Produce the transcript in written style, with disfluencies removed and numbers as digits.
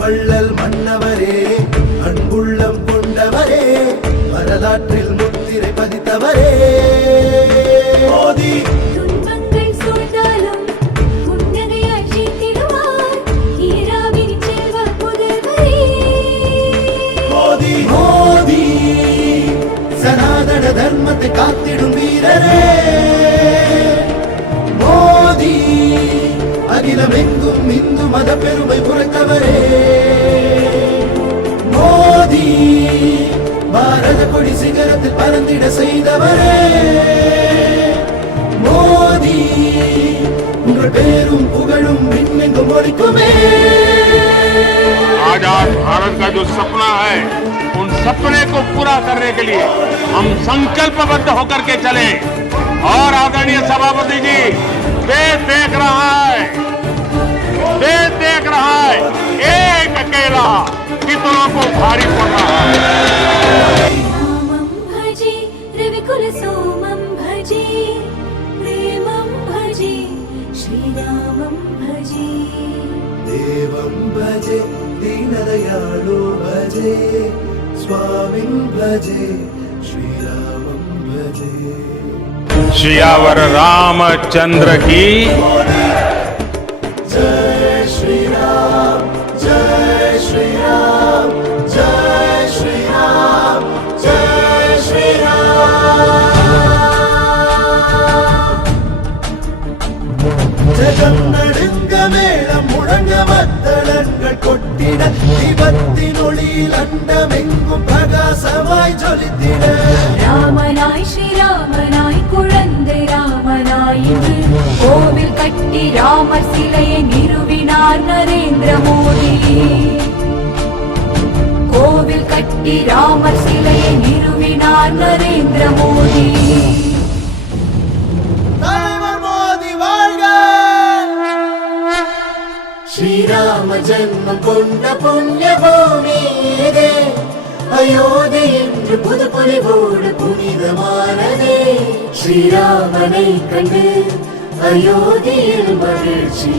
வள்ளல் மன்னவரே, அன்புள்ளம் கொண்டவரே, வரலாற்றில் முத்திரை பதித்தவரே. மோதி துன்பங்கள் சூழ்ந்தாலும் புன்னகையாய் ஜெயித்திடுவார் ஈராவின் செல்வ புதல்வரே. மோதி மோதி சனாதன தர்மத்தை காத்திடும் வீரரே. மோதி அகிலமெங்கும் இந்து மத பெருமை உரைத்தவரே. மோதி பாரத கொடி சிகரத்தில் பறந்திட செய்தவரே. மோதி உங்கள் பேரும் புகழும் விண்ணெங்கும் ஒலிக்குமே. आजाद भारत का जो सपना है, उन सपने को पूरा करने के लिए हम संकल्पबद्ध होकर के चले। और आदरणीय सभापति जी, देश देख रहा है, देश देख रहा है, एक अकेला कितनों को भारी पड़ रहा है। रामं भजे रविकुल सोमं भजे प्रेमं भजे श्रीरामं भजे देवं भजे दीनदयाळु भजे स्वामिं भजे श्रीरामं भजे। सियावर रामचंद्र की जय श्री राम, जय श्री राम, जय श्री राम, जय श्री राम। जगं नडुंग मेळम मुழங்க மத்தளங்கள் கொட்டிட தீபத்தினொளியில் அண்டமெங்கும் பிரகாசமாய் ஜொலித்திட. ராமனாய் ஸ்ரீராமனாய் குழந்தை ராமனாய் இன்று கோவில் கட்டி ராமர் சிலையை நிறுவினார் நரேந்திர மோடி. கோவில் கட்டி ராமர் சிலையை நிறுவினார் நரேந்திர மோடி. தலைவர் மோடி வாழ்க. ஸ்ரீராம ஜென்மம் கொண்ட புண்ணிய பூமி இதே. அயோத்தி என்று புது பொலிவோடு புனிதமானதே. ஸ்ரீராமனை கண்டு அயோத்தியில் மகிழ்ச்சி.